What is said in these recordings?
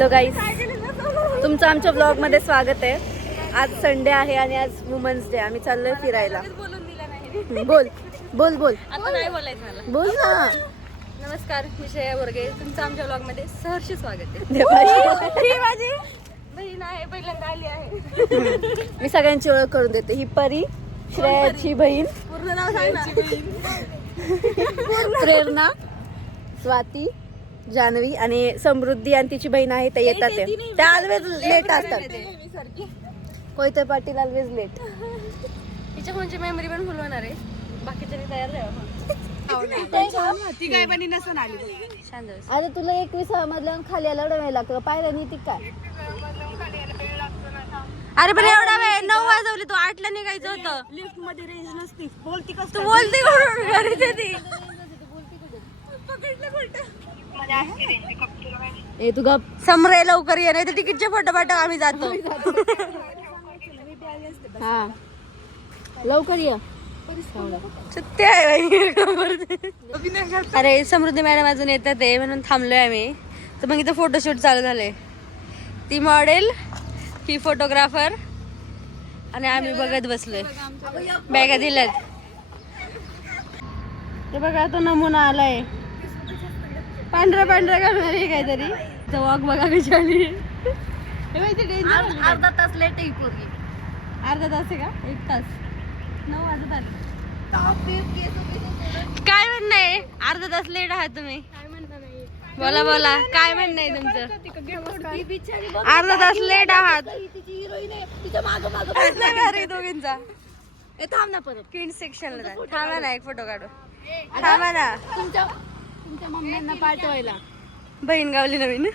Hello गाईस, तुमचं आमच्या blog मध्ये स्वागत आहे. आज संडे आहे आणि आज वुमन्स डे. आम्ही चाललोय फिरायला. बोल बोल बोल आता नाही बोलायचं मला. बोल ना. नमस्कार, मी श्रेया बोरगे. तुमचं आमच्या ब्लॉग मध्ये सहर्ष स्वागत आहे. ही माझी बहीण आहे, पहिल्यांदा आली आहे. मी सगळ्यांची ओळख करून देते. ही परी, श्रेयाची बहीण, पूर्ण नाव सांग ना. प्रेरणा, स्वाती, जानवी आणि समृद्धी आणि तिची बहीण आहे. ते येतात त्या ऑलवेज लेट असतात. कोयते पाटील ऑलवेज लेट. तिच्या फोनची मेमरी पण फुल होणार आहे. बाकीच्यांनी तयार ती काय बनी नसून आली. छान दिवस. आता तुला 21 मधल्या खाली यायला एवढा वेळ लागतो. पाहिलं नाही ती काय. अरे पण एवढा वेळ 9 वाजवली, तू 8 ला निघायचं होतं. लिफ्ट मध्ये रेंज नसती. बोलती कसं तू बोलते करून घरीच येते. ए तू गप. समरे लवकर ये, नाही तर तिकीटचे फोटो पाठव, आम्ही जातो. हा लवकर ये. सत्य आहे बाई. अरे समृद्धी मॅडम अजून येतात आहे म्हणून थांबलोय आम्ही. तर मग इथं फोटोशूट चालू झाले. ती मॉडेल, ही फोटोग्राफर आणि आम्ही बघत बसलोय. बॅगा दिल्यात. ते बघा तो नमुना आलाय. पांढरा पांढरा करणारी काहीतरी. वॉक बघा कशी आली. अर्धा तास लेट आहे पूर्वी. अर्धा तास आहे का? 1 तास. 9 वाजत आले. काय म्हणणं आहे? अर्धा तास लेट आहात तुम्ही. बोला बोला, काय म्हणणं आहे तुमचं? अर्धा तास लेट आहात. दोघींचा थांब ना परत. किड सेक्शनला जा. थांबा ना, एक फोटो काढू. थांबा ना. तुमच्या मम्मींना पाठवायला. बहीण गावली नवीन.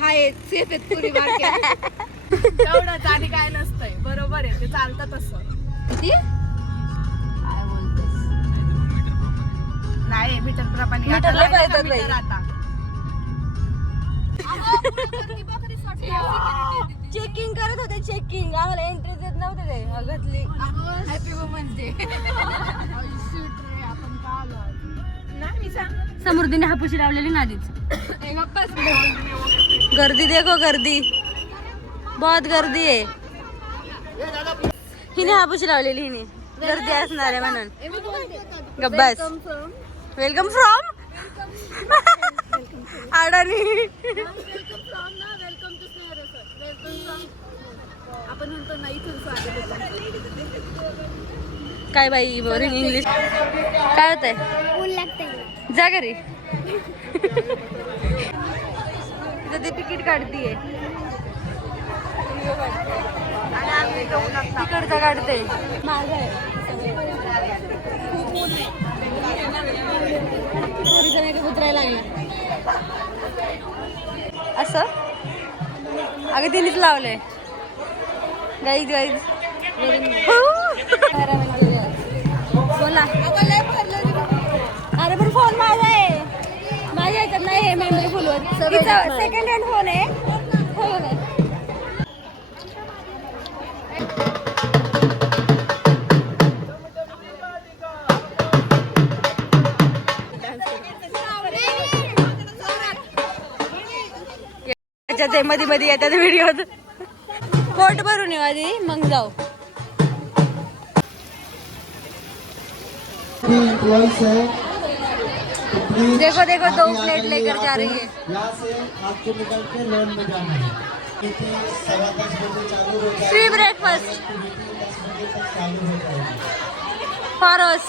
हाय सेफ आहेत पुरी मार्केट. तेवढंच आणि काय नसतंय. बरोबर आहे, ते चालतं तसं. किती काय बोलतेस? नाही मीटर प्रमाणे मीटरला पाहतात बाई. मीटर आता चेकिंग करत होते, चेकिंग. आम्हाला एंट्री देत नव्हते ते. घातली. Happy women's day. आपण का आलो? नाही मी सांग. समृद्धीने हापूशी लावलेली नादीच. गर्दी देखो, गर्दी बहुत गर्दी आहे. हिने हापूशी लावलेली. हिने गर्दी असणार आहे म्हणून. गब्बास. वेलकम फ्रॉम अडाणी. आपण म्हणतो नाही इथून स्वागत होतं. काय बाई बोरिंग इंग्लिश. काय होत आहे? जा घरी. ते तिकीट काढतीये. तिकडचं काढते. माझं आहे. उतरायला लागला असं. अगं तिनेच लावलंय. गाईज गाईज बोला. अरे पण फोन माझा आहे. माझ्या ह्याच्यात नाही आहे मेमरी फुलवर. सेकंड हँड फोन आहे. हो ना. त्याच्यात मध्ये मध्ये येतात व्हिडिओ. पोट भरून येऊ आधी, मग जाऊ. देखो देखो 2 प्लेट लेकर जा रही है. यहाँ से आपको निकल के लॉन में जाना है. 10:15 बजे चालू हो जाएगा. फ्री ब्रेकफास्ट 10 बजे तक चालू हो जाएगा. For us.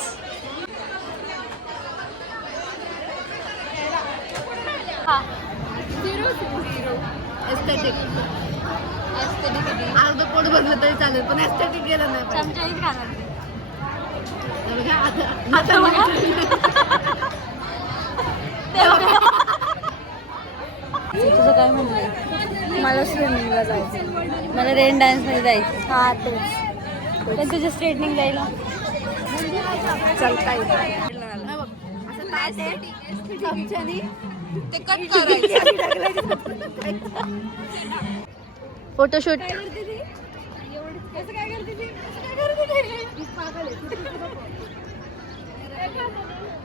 अर्ध पोट भरलं तरी चालेल पण एस्थेटिक गेलं नाही पाहिजे. चमचाहीच खाणार. आता बघा. तुझं काय म्हणणं? मला स्विमिंगला जायचं. मला रेन डान्स मध्ये जायचं. हा तेच. पण तुझं स्ट्रेटनिंग जायला चलता येईल. चमच्यानी ते कट करायचं. फोटोशूट.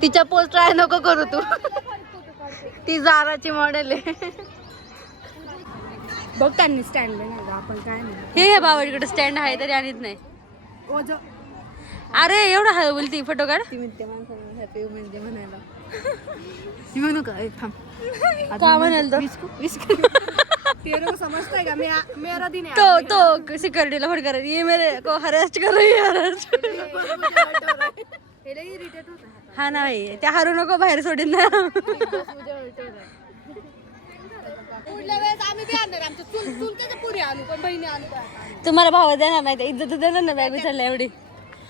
तिच्या पोस्ट ट्राय नको करू तू. ती जाराची मॉडेल आहे. बघ त्यांनी स्टँड नाही आपण काय नाही हे बावडीकडे स्टँड आहे तरी आणत नाही. ओझं अरे एवढं हळू बोलती फोटो काढ. ती म्हणते माणसाला हॅपी वुमेन्स डे म्हणायला. ती म्हणू का थांब का म्हणाल तो? ते लोक समजताय का मेरा दिन है. तो सिक्युरिटीला फोन करायचं ये मेरे को हरेस्ट कर रही है, हरेस्ट. हा ना भाई त्या हरू नको बाहेर सोडीन ना. पुढल्या वेळेस आम्ही बी आणणार आमचं चुलत्याच्या पुरी आणू पण बहिणी आणू तुम्हाला भाव देणार नाही इज्जत देणार ना बॅग विचारला एवढी.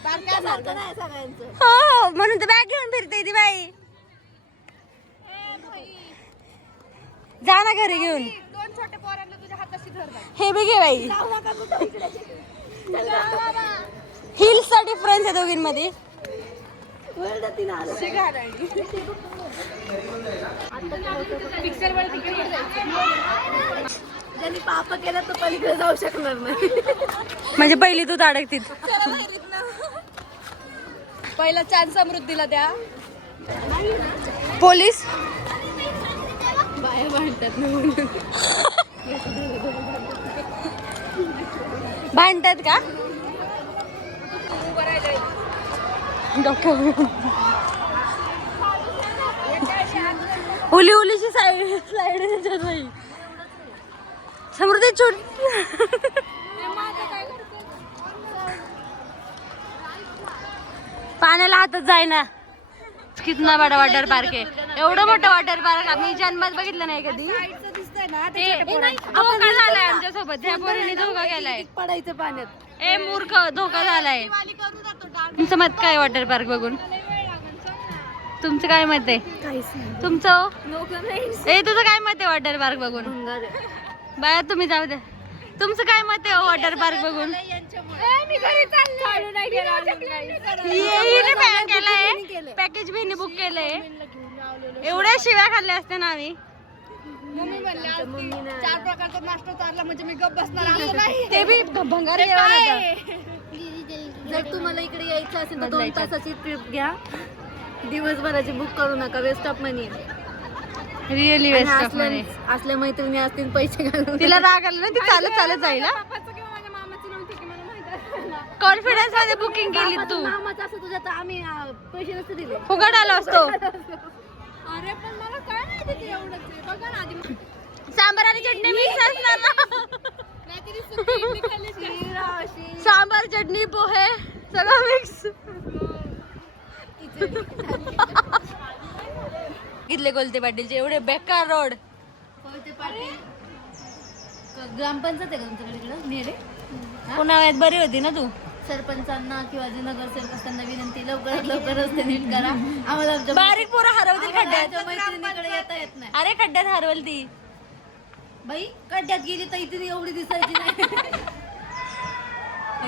सारखं नाही सगळ्यांचं. हो म्हणून तर बॅग घेऊन फिरते ती बाई. जा ना घरी घेऊन. 2 छोटे पोरांना तुझ्या हाताशी धर बाई. हे बी घे बाई. हिल्सचा डिफरन्स आहे दोघींमध्ये. पिक्चर वर तिकडे ज्यांनी पाप केलं तो पलीकडे जाऊ शकणार नाही. म्हणजे पहिली तू अडकतीत. पहिला चान्स समृद्धीला द्या. पोलीस बाया भांडतात ना भांडतात का डॉक्टर. उलीची स्लाइड बाई. समृद्धी छोट पाण्याला हातच जायना. कितना बडा वॉटर पार्क आहे. एवढं मोठं वॉटर पार्क आम्ही जन्मात बघितलं नाही कधी. धोका झालाय आमच्या सोबत. त्या पोरीने धोका केलाय. पडायचं पाण्यात. ए मूर्ख धोका झालाय. तुमचं मत काय वॉटर पार्क बघून? तुमचं काय मत आहे? तुमचं ए तुझं काय मत आहे वॉटर पार्क बघून? बाया तुम्ही जाऊ द्या. तुमचं काय मत आहे वॉटर पार्क बघून? पॅकेज बी बुक केलंय. एवढ्या शिव्या खाल्ल्या असत्या ना आम्ही. मम्मी म्हणले 4 प्रकारचा नाश्ता चालला म्हणजे मी गप्प बसणार असं नाही. ते बी भंगार जेवण होतं. जर तुम्हाला इकडे यायचं असेल तर 2 तासाची ट्रिप घ्या. दिवसभराची बुक करू नका. Waste of money. Really waste of money. असल्या मैत्रिणी असतील पैसे घालून. तिला राग आला ना ती चालत जाईल. पप्पाचं किंवा माझ्या मामाचं नव्हतं की मला माहित आहे ना. कॉन्फिडन्स मध्ये बुकिंग केली तू. मामाचं असं तुझ्या तर आम्ही पैसे नसते दिले. फुकट आलो असतो. अरे पण मला काय माहिती ते एवढंच आहे. बघा ना आधी सांबार आणि चटणी मिक्स असणार ना. नाहीतरी सुकी इडली खाल्ली. सांबार चटणी पोहे सगळं मिक्स. घेतले कोलते पाटीलचे एवढे बेकार रोड. ग्रामपंचायत आहे का तुमच्याकडे इकडं नेडे? उन्हाळ्यात बरी होती ना तू. सरपंचांना किंवा जे नगरसेवकांना विनंती लवकरात लवकर रस्ते नीट करा. आम्हाला आमच्या बारीक पोरं हरवतील खड्ड्यात. मैत्रिणीकडे येता येत नाही. अरे खड्ड्यात हरवल ती बाई. खड्ड्यात गेली तर इथे एवढी दिसायची नाही.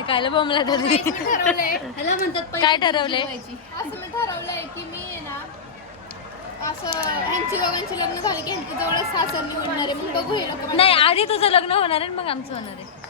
काय बोंबला तरी. ह्याला म्हणतात पैसे काय ठरवलंय? ठेवायची. असं मी ठरवलंय की मी आहे ना असं ह्यांची दोघांची लग्न झाले की ह्यांची जवळ सासर निवडणार आहे. मग बघू हे लोक. नाही आधी तुझं लग्न होणार आहे मग आमचं होणार आहे.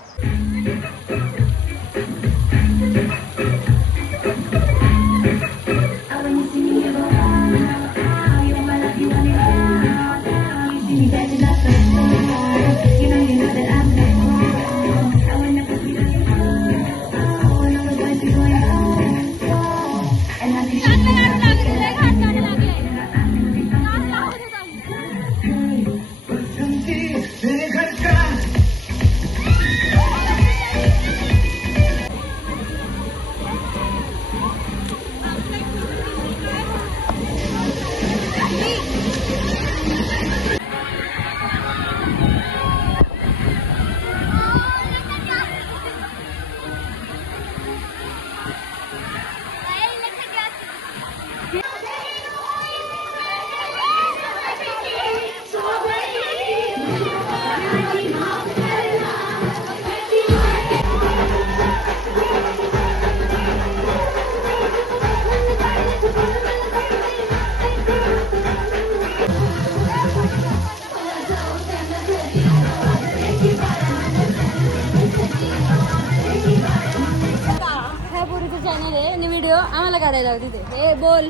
आम्हाला करायला होती ते. हे बोल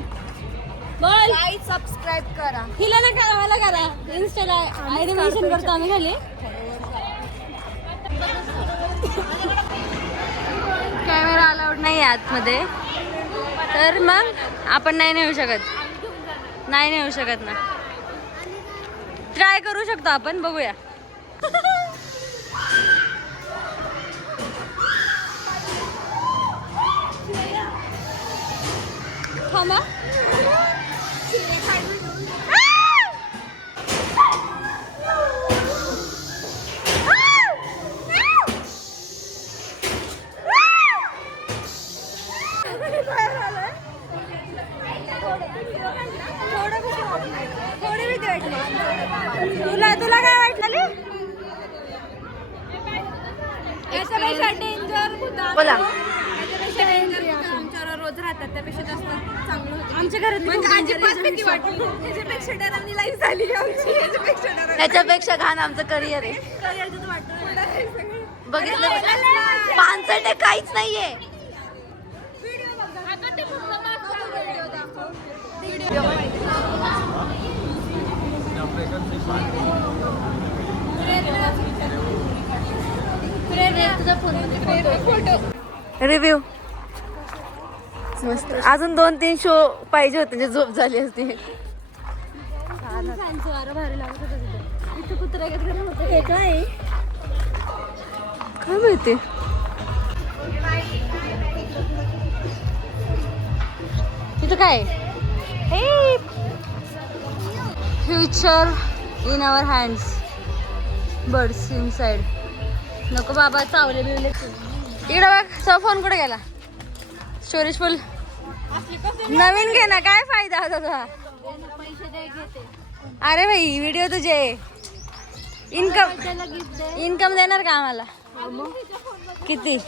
बोल. सबस्क्राईब करा. हिला ना करा मला करा. इन्स्टाला आयडी मेन्शन करतो आम्ही खाली. कॅमेरा अलाउड नाही आतमध्ये, तर मग आपण नाही नेऊ शकत. नाही नेऊ शकत ना. ट्राय करू शकतो आपण, बघूया. थांबा. तुला काय वाटलं? बोला. आमच्यावर रोज राहतात त्यापेक्षा जास्त चांगलं होतं. आमच्या घरात किती वाटली त्याच्यापेक्षा डरावणी लाईफ झाली आमची. त्याच्यापेक्षा घाण आमचं करिअर आहे. बघितलं पानसट आहे, काहीच नाहीये. रिव्ह्यू मस्त. अजून 2-3 शो पाहिजे होते, म्हणजे झोप झाली असती. काय माहिती. तिथं काय? Future in our hands, birds inside. नको बाबा, चावले बिवले. इकडे बघ, फोन कुठे गेला? स्टोरेज फुल. नवीन घे ना, काय फायदा होता तुझा? अरे भाई, व्हिडिओ तुझे. इन्कम देणार का आम्हाला? किती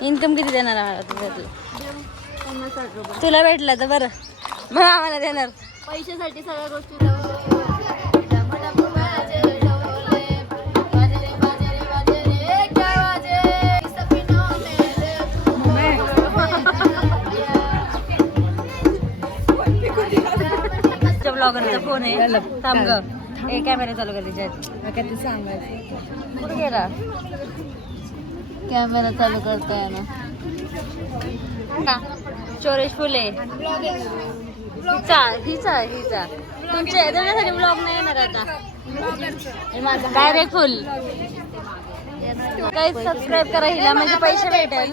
इन्कम किती देणार आम्हाला तुझ्यातलं? तुला भेटला तर बरं, मग आम्हाला देणार. पैशासाठी सगळ्या गोष्टी. ब्लॉगरचा फोन आहे. थांब ग, कॅमेरा चालू कर तिच्यात. सांगायचं कुठे गेला? कॅमेरा चालू करताय ना. स्टोरेज फुल आहे. हिचा तुमच्यासाठी ब्लॉग नाही येणार आता. डायरेक्ट फुल. काही सबस्क्राईब करा हिला, म्हणजे पैसे भेटेल.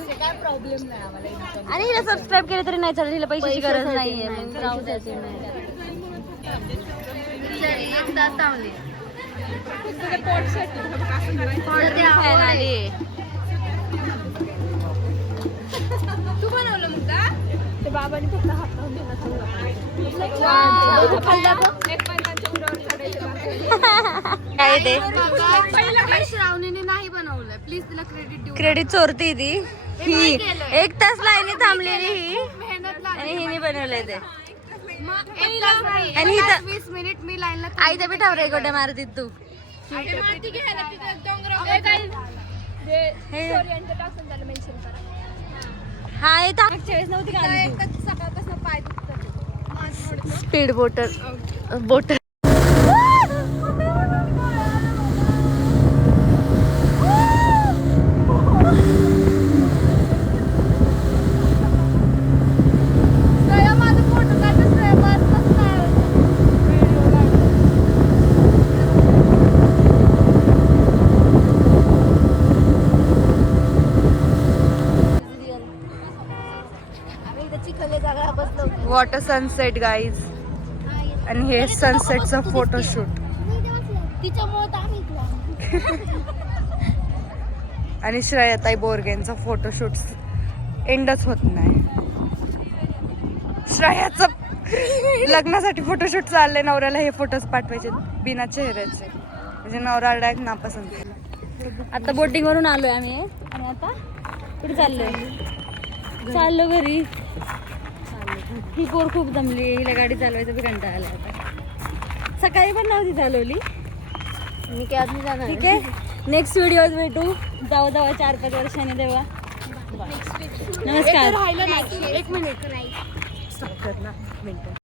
आणि हिला सबस्क्राईब केले तरी नाही चालेल, हिला पैशाची गरज नाहीये. जाऊ द्यायची नाही. तू बनवलं मग का? ते बाबांनी फक्त हात लावून काय ते श्रावणीने नाही बनवलं. प्लीज तिला क्रेडिट देऊ. क्रेडिट चोरती ती. ही 1 तास लाईनी थांबलेली ही, मेहनत आणि हिने बनवलंय ते. आणि आणि इथं 20 मिनिट मी लाईनला आईच्या पिठावर एक गोट्या मारतीत तू. माती घ्यायला तिथं डोंगरावर हा येत मागच्या वेळेस नव्हती का आली तू? सकाळपासून पाय दुखतात. Speed boater. Water sunset guys, आणि हे सनसेटचा फोटोशूट. आणि श्रेयाताई बोरगेंचा फोटोशूट एंडच होत नाही. श्रेयाचं लग्नासाठी फोटोशूट चाललंय. नवऱ्याला हे फोटोज पाठवायचे बिना चेहऱ्याचे, म्हणजे नवरा डायरेक्ट नापसंत. आता बोटिंग वरून आलोय आम्ही, आणि आता कुठे चाललोय? चाललो घरी. ही पोर खूप दमली, हिला गाडी चालवायचं बी कंटाळा आला आता. सकाळी पण नव्हती चालवली. मी काय आधी जाणार. ठीक आहे, नेक्स्ट व्हिडिओज भेटू. जाऊ 4-5 वर्षांनी तेव्हा. नमस्कार. एक मिनिट. मिनिट.